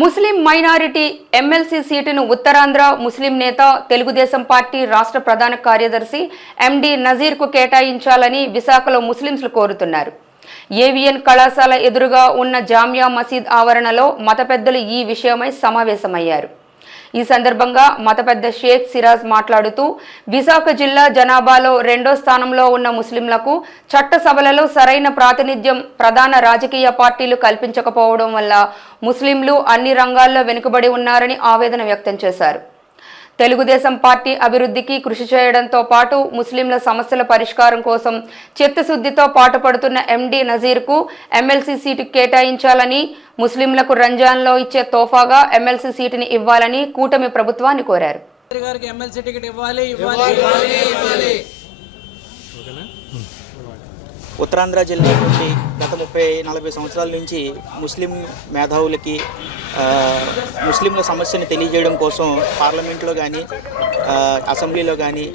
ముస్లిం minority MLC సీటును ఉత్తరాంధ్ర ముస్లిం నేత Telugu Desam party రాష్ట్ర ప్రధాన కార్యదర్శి ఎండి నజీర్కు కేటాయించాలని విశాఖలో ముస్లింలు కోరుతున్నారు. ఏవిఎన్ కళాశాల ఎదురుగా ఉన్న జామియా మసీద్ ఆవరణలో మత పెద్దలు ఈ విషయమై సమావేశమయ్యారు. ఈ సందర్భంగా మత పెద్ద షేక్ సిరాజ్ మాట్లాడుతూ విశాఖ జిల్లా జనాభాలో 2వ స్థానంలో ఉన్న ముస్లింలకు చట్టసభలలో సరైన ప్రాతినిధ్యం ప్రధాన రాజకీయ పార్టీలు కల్పించకపోవడం వల్ల ముస్లింలు అన్ని రంగాల్లో వెనుకబడి ఉన్నారని ఆవేదన వ్యక్తం చేశారు. తెలుగుదేశం పార్టీ అభివృద్ధికి కృషి చేయడంతో పాటు ముస్లింల సమస్యల పరిష్కారం కోసం చిత్తశుద్ధితో పాటుపడుతున్న ఎండి నజీర్కు ఎమ్మెల్సీ సీటు కేటాయించాలని, ముస్లింలకు రంజాన్లో ఇచ్చే తోఫాగా ఎమ్మెల్సీ సీటుని ఇవ్వాలని కూటమి ప్రభుత్వాన్ని కోరారు. ఉత్తరాంధ్ర జిల్లా నుంచి గత 30-40 సంవత్సరాల నుంచి ముస్లిం మేధావులకి ముస్లింల సమస్యని తెలియజేయడం కోసం పార్లమెంట్లో కానీ అసెంబ్లీలో కానీ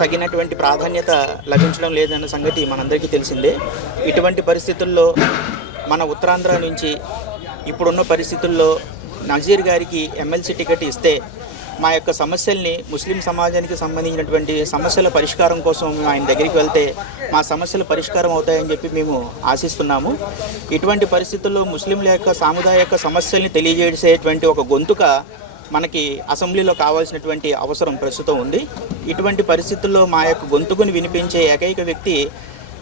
తగినటువంటి ప్రాధాన్యత లభించడం లేదన్న సంగతి మనందరికీ తెలిసిందే. ఇటువంటి పరిస్థితుల్లో మన ఉత్తరాంధ్ర నుంచి ఇప్పుడున్న పరిస్థితుల్లో నజీర్ గారికి ఎమ్మెల్సీ టికెట్ ఇస్తే మా యొక్క సమస్యల్ని ముస్లిం సమాజానికి సంబంధించినటువంటి సమస్యల పరిష్కారం కోసం మేము ఆయన దగ్గరికి వెళ్తే మా సమస్యలు పరిష్కారం అవుతాయని చెప్పి మేము ఆశిస్తున్నాము. ఇటువంటి పరిస్థితుల్లో ముస్లింల యొక్క సాముదాయక సమస్యల్ని తెలియజేసేటువంటి ఒక గొంతుక మనకి అసెంబ్లీలో కావాల్సినటువంటి అవసరం ప్రస్తుతం ఉంది. ఇటువంటి పరిస్థితుల్లో మా యొక్క గొంతుకుని వినిపించే ఏకైక వ్యక్తి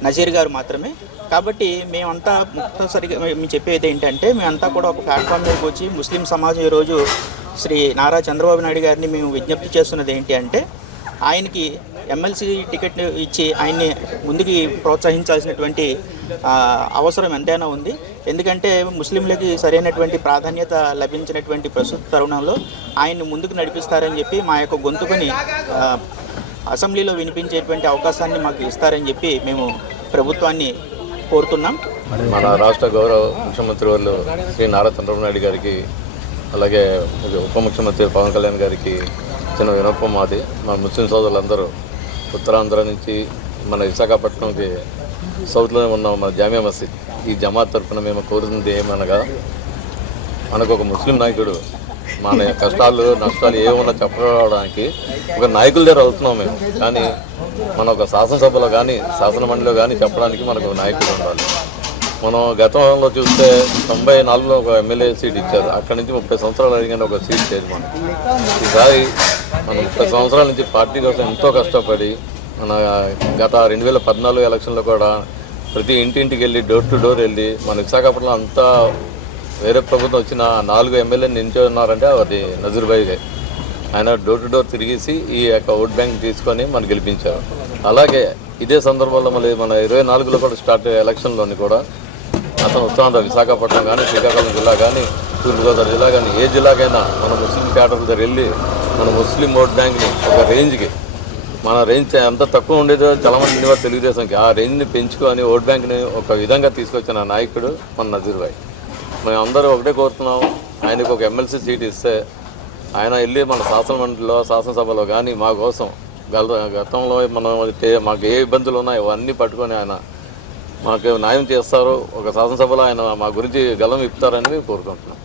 నజీర్ గారు మాత్రమే. కాబట్టి మేమంతా ముక్తసరిగా మేము చెప్పేది ఏంటంటే, మేమంతా కూడా ఒక ప్లాట్ఫామ్ మీదకి వచ్చి ముస్లిం సమాజం ఈరోజు శ్రీ నారా చంద్రబాబు నాయుడు గారిని మేము విజ్ఞప్తి చేస్తున్నది ఏంటి అంటే, ఆయనకి ఎమ్మెల్సీ టికెట్ ఇచ్చి ఆయన్ని ముందుకి ప్రోత్సహించాల్సినటువంటి అవసరం ఎంతైనా ఉంది. ఎందుకంటే ముస్లింలకి సరైనటువంటి ప్రాధాన్యత లభించినటువంటి ప్రస్తుత తరుణంలో ఆయన్ని ముందుకు నడిపిస్తారని చెప్పి మా యొక్క గొంతుకుని అసెంబ్లీలో వినిపించేటువంటి అవకాశాన్ని మాకు ఇస్తారని చెప్పి మేము ప్రభుత్వాన్ని కోరుతున్నాం. మన రాష్ట్ర గౌరవ ముఖ్యమంత్రి వాళ్ళు శ్రీ నారా చంద్రబాబు నాయుడు గారికి, అలాగే ఉప ముఖ్యమంత్రి పవన్ కళ్యాణ్ గారికి చిన్న వినపం మాది. మన ముస్లిం సోదరులందరూ ఉత్తరాంధ్ర నుంచి మన విశాఖపట్నంకి సౌత్లో ఉన్న మన జామియా మసీద్ ఈ జమాత్ తరఫున మేము కోరుతుంది ఏమనగా, మనకు ఒక ముస్లిం నాయకుడు మన కష్టాలు నష్టాలు ఏమన్నా చెప్పడానికి ఒక నాయకుల దగ్గర అవుతున్నాం మేము. కానీ మన ఒక శాసనసభలో కానీ శాసన మండలిలో కానీ చెప్పడానికి మనకు ఒక నాయకుడు ఉండాలి. మనం గతంలో చూస్తే 94లో ఒక ఎమ్మెల్యే సీట్ ఇచ్చారు. అక్కడి నుంచి 30 సంవత్సరాలు అడిగిన ఒక సీట్ చేయదు మనం. ఈసారి మనం 30 సంవత్సరాల నుంచి పార్టీ కోసం ఎంతో కష్టపడి మన గత 2014 ఎలక్షన్లో కూడా ప్రతి ఇంటింటికి వెళ్ళి డోర్ టు డోర్ వెళ్ళి మన విశాఖపట్నంలో అంతా వేరే ప్రభుత్వం వచ్చిన 4 ఎమ్మెల్యేని నిల్చున్నారంటే అది నజీర్ భాయ్. ఆయన డోర్ టు డోర్ తిరిగేసి ఈ యొక్క ఓట్ బ్యాంక్ తీసుకొని మనం గెలిపించారు. అలాగే ఇదే సందర్భంలో మళ్ళీ మన 24లో కూడా స్టార్ట్ ఎలక్షన్లోని కూడా అతను ఉత్తరాంధ్ర విశాఖపట్నం కానీ శ్రీకాకుళం జిల్లా కానీ తూర్పుగోదావరి జిల్లా కానీ ఏ జిల్లాకైనా మన ముస్లిం క్యాడర్ దగ్గర వెళ్ళి మన ముస్లిం ఓట్ బ్యాంక్ని ఒక రేంజ్కి, మన రేంజ్ ఎంత తక్కువ ఉండేదో చాలామంది వారు తెలుగుదేశంకి ఆ రేంజ్ని పెంచుకొని ఓట్ బ్యాంక్ని ఒక విధంగా తీసుకొచ్చిన నాయకుడు మన నజీర్ భాయ్. మేము అందరూ ఒకటే కోరుతున్నాం, ఆయనకు ఒక ఎమ్మెల్సీ సీట్ ఇస్తే ఆయన వెళ్ళి మన శాసనమండలిలో శాసనసభలో కానీ మా కోసం గతంలో మాకు ఏ ఇబ్బందులు ఉన్నాయో అవన్నీ పట్టుకొని ఆయన మాకు న్యాయం చేస్తారు. ఒక శాసనసభలో ఆయన మా గురించి గలం ఇప్పుతారని కోరుకుంటున్నాం.